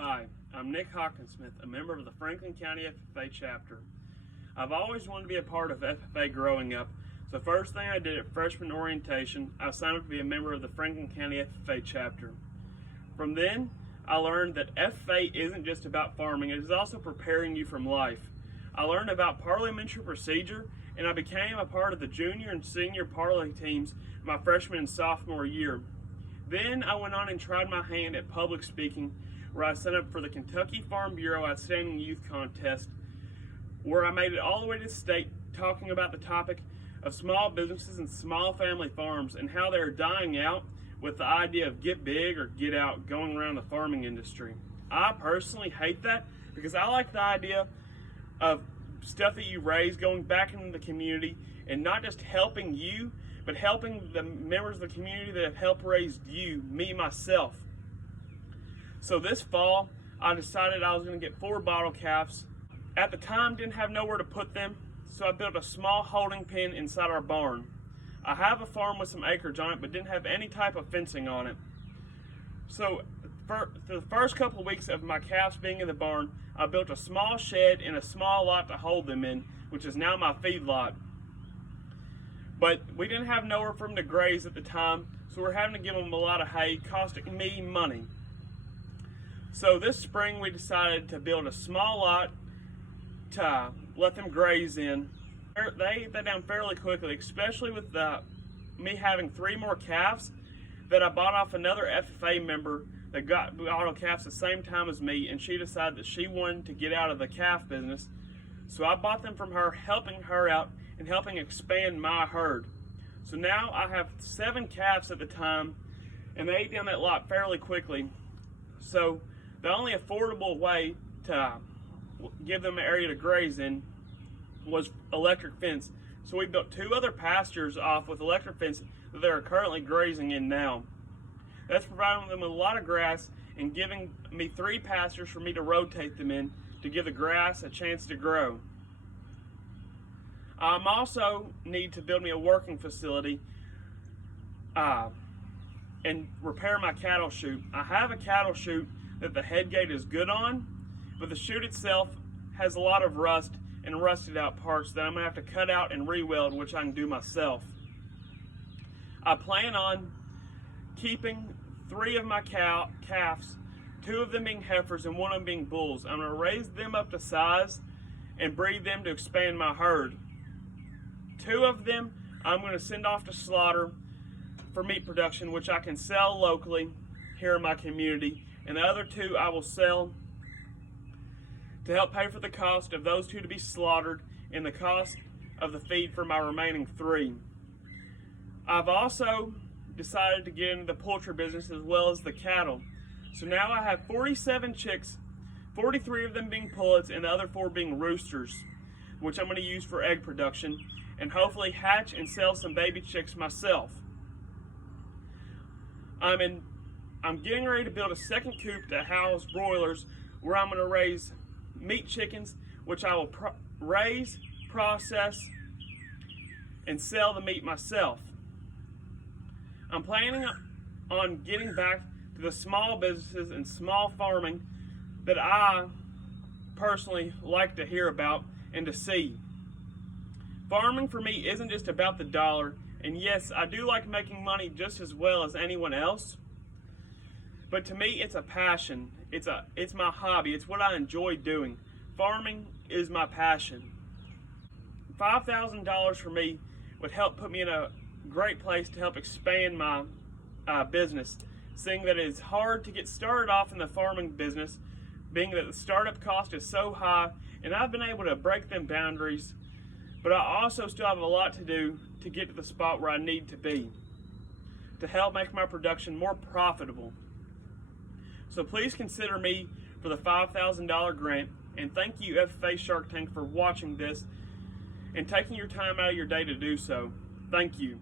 Hi, I'm Nick Hawkinsmith, a member of the Franklin County FFA chapter. I've always wanted to be a part of FFA growing up, so first thing I did at freshman orientation, I signed up to be a member of the Franklin County FFA chapter. From then, I learned that FFA isn't just about farming, it is also preparing you from life. I learned about parliamentary procedure, and I became a part of the junior and senior parley teams my freshman and sophomore year. Then I went on and tried my hand at public speaking, where I signed up for the Kentucky Farm Bureau Outstanding Youth Contest, where I made it all the way to state talking about the topic of small businesses and small family farms and how they're dying out with the idea of get big or get out going around the farming industry. I personally hate that because I like the idea of stuff that you raise going back into the community and not just helping you, but helping the members of the community that have helped raise you, me, myself. So this fall, I decided I was going to get 4 bottle calves. At the time, didn't have nowhere to put them, so I built a small holding pen inside our barn. I have a farm with some acreage on it, but didn't have any type of fencing on it. So for the first couple of weeks of my calves being in the barn, I built a small shed and a small lot to hold them in, which is now my feed lot. But we didn't have nowhere for them to graze at the time, so we're having to give them a lot of hay, costing me money. So this spring we decided to build a small lot to let them graze in. They ate that down fairly quickly, especially with me having 3 more calves that I bought off another FFA member that got bottle calves the same time as me, and she decided that she wanted to get out of the calf business. So I bought them from her, helping her out and helping expand my herd. So now I have 7 calves at the time, and they ate down that lot fairly quickly. So the only affordable way to give them an area to graze in was electric fence. So we built 2 other pastures off with electric fence that they're currently grazing in now. That's providing them with a lot of grass and giving me 3 pastures for me to rotate them in to give the grass a chance to grow. I also need to build me a working facility and repair my cattle chute. I have a cattle chute that the head gate is good on, but the chute itself has a lot of rust and rusted out parts that I'm going to have to cut out and re-weld, which I can do myself. I plan on keeping 3 of my calves, 2 of them being heifers and 1 of them being bulls. I'm going to raise them up to size and breed them to expand my herd. 2 of them I'm going to send off to slaughter for meat production, which I can sell locally here in my community, and the other 2 I will sell to help pay for the cost of those 2 to be slaughtered and the cost of the feed for my remaining 3. I've also decided to get into the poultry business as well as the cattle. So now I have 47 chicks, 43 of them being pullets and the other 4 being roosters, which I'm going to use for egg production and hopefully hatch and sell some baby chicks myself. I'm getting ready to build a second coop to house broilers where I'm going to raise meat chickens, which I will raise, process, and sell the meat myself. I'm planning on getting back to the small businesses and small farming that I personally like to hear about and to see. Farming for me isn't just about the dollar, and yes, I do like making money just as well as anyone else, but to me it's a passion. It's my hobby. It's what I enjoy doing. Farming is my passion. $5,000 for me would help put me in a great place to help expand my business, seeing that it is hard to get started off in the farming business, being that the startup cost is so high, and I've been able to break them boundaries, but I also still have a lot to do to get to the spot where I need to be to help make my production more profitable. So please consider me for the $5,000 grant, and thank you FFA Shark Tank for watching this and taking your time out of your day to do so. Thank you.